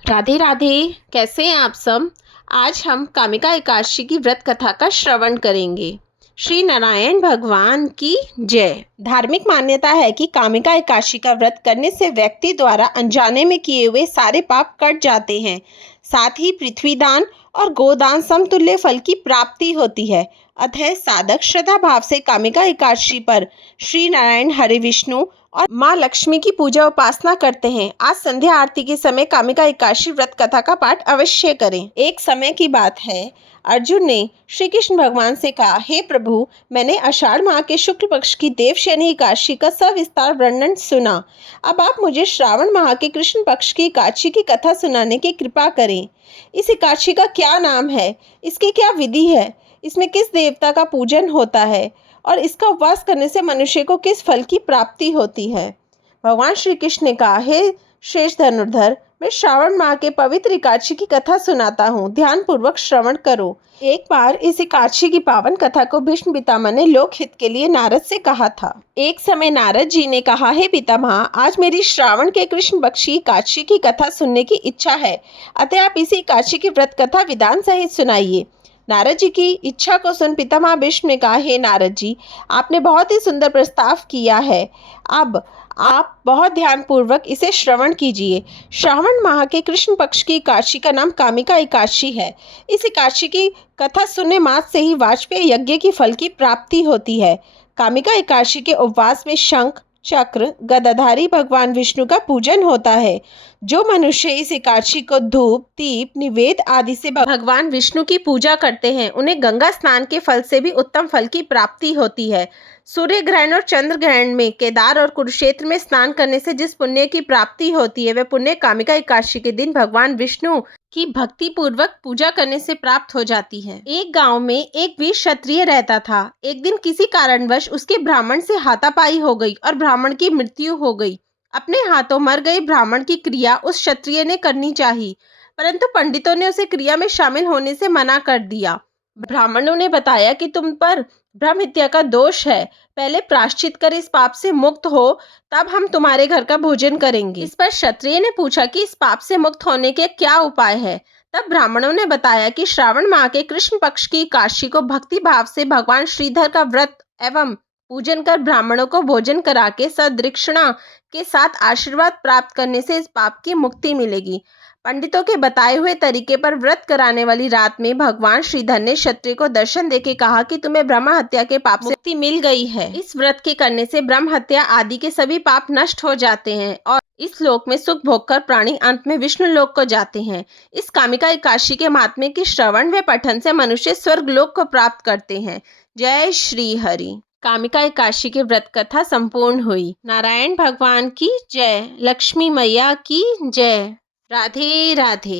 राधे राधे। कैसे हैं आप सब। आज हम कामिका एकादशी की व्रत कथा का श्रवण करेंगे। श्री नारायण भगवान की जय। धार्मिक मान्यता है कि कामिका एकादशी का व्रत करने से व्यक्ति द्वारा अनजाने में किए हुए सारे पाप कट जाते हैं, साथ ही पृथ्वी दान और गोदान समतुल्य फल की प्राप्ति होती है। अतः साधक श्रद्धा भाव से कामिका एकादशी पर श्री नारायण, हरि विष्णु और माँ लक्ष्मी की पूजा उपासना करते हैं। आज संध्या आरती के समय कामिका एकादशी व्रत कथा का पाठ अवश्य करें। एक समय की बात है, अर्जुन ने श्री कृष्ण भगवान से कहा, हे प्रभु, मैंने आषाढ़ माह के शुक्ल पक्ष की देवशयनी एकादशी का सविस्तार वर्णन सुना। अब आप मुझे श्रावण माह के कृष्ण पक्ष की एकादशी की कथा सुनाने की कृपा करें। इस एकादशी का क्या नाम है, इसकी क्या विधि है, इसमें किस देवता का पूजन होता है और इसका उपवास करने से मनुष्य को किस फल की प्राप्ति होती है। भगवान श्री कृष्ण ने कहा, हे शेष धनुर्धर, मैं श्रावण माह के पवित्र एकादशी की कथा सुनाता हूँ, ध्यान पूर्वक श्रवण करो। एक बार इस एकादशी की पावन कथा को भीष्म पितामह ने लोकहित के लिए नारद से कहा था। एक समय नारद जी ने कहा, हे पितामह, आज मेरी श्रावण के कृष्ण पक्षी एकादशी की कथा सुनने की इच्छा है, अतः आप इसी एकादशी की व्रत कथा विधान सहित सुनाइए। नारद जी की इच्छा को सुन पितामह भीष्म ने कहा, हे नारद जी, आपने बहुत ही सुंदर प्रस्ताव किया है। अब आप बहुत ध्यान पूर्वक इसे श्रवण कीजिए। श्रावण माह के कृष्ण पक्ष की एकादशी का नाम कामिका एकादशी है। इस एकादशी की कथा सुनने मात्र से ही वाजपेय यज्ञ की फल की प्राप्ति होती है। कामिका एकादशी के उपवास में शंख, चक्र, गदाधारी भगवान विष्णु का पूजन होता है। जो मनुष्य इस एकादशी को धूप, दीप, निवेद आदि से भगवान विष्णु की पूजा करते हैं, उन्हें गंगा स्नान के फल से भी उत्तम फल की प्राप्ति होती है। सूर्य ग्रहण और चंद्र ग्रहण में केदार और कुरुक्षेत्र में स्नान करने से जिस पुण्य की प्राप्ति होती है, वह पुण्य कामिका एकादशी के दिन भगवान विष्णु की भक्ति पूर्वक पूजा करने से प्राप्त हो जाती है। एक गांव में एक वीर क्षत्रिय रहता था। एक दिन किसी कारणवश उसके ब्राह्मण से हाथापाई हो गई और ब्राह्मण की मृत्यु हो गई। अपने हाथों मर गए ब्राह्मण की क्रिया उस क्षत्रिय ने करनी चाहिए, परंतु पंडितों ने उसे क्रिया में शामिल होने से मना कर दिया। ब्राह्मणों ने बताया कि तुम पर ब्रह्म हत्या का दोष है, पहले प्रायश्चित कर इस पाप से मुक्त हो, तब हम तुम्हारे घर का भोजन करेंगे। इस पर क्षत्रिय ने पूछा कि इस पाप से मुक्त होने के क्या उपाय है। तब ब्राह्मणों ने बताया कि श्रावण माह के कृष्ण पक्ष की एकादशी को भक्ति भाव से भगवान श्रीधर का व्रत एवं पूजन कर ब्राह्मणों को भोजन करा के सदृक्षणा के साथ आशीर्वाद प्राप्त करने से इस पाप की मुक्ति मिलेगी। पंडितों के बताए हुए तरीके पर व्रत कराने वाली रात में भगवान श्रीधर ने क्षत्रिय को दर्शन देके कहा कि तुम्हें ब्रह्म हत्या के पाप से मुक्ति मिल गई है। इस व्रत के करने से ब्रह्म हत्या आदि के सभी पाप नष्ट हो जाते हैं और इस लोक में सुख भोगकर प्राणी अंत में विष्णु लोक को जाते हैं। इस कामिका एकादशी के महात्म्य के श्रवण व पठन से मनुष्य स्वर्ग लोक को प्राप्त करते हैं। जय श्री हरि। कामिका एकादशी की व्रत कथा संपूर्ण हुई। नारायण भगवान की जय, लक्ष्मी मैया की जय। राधे राधे।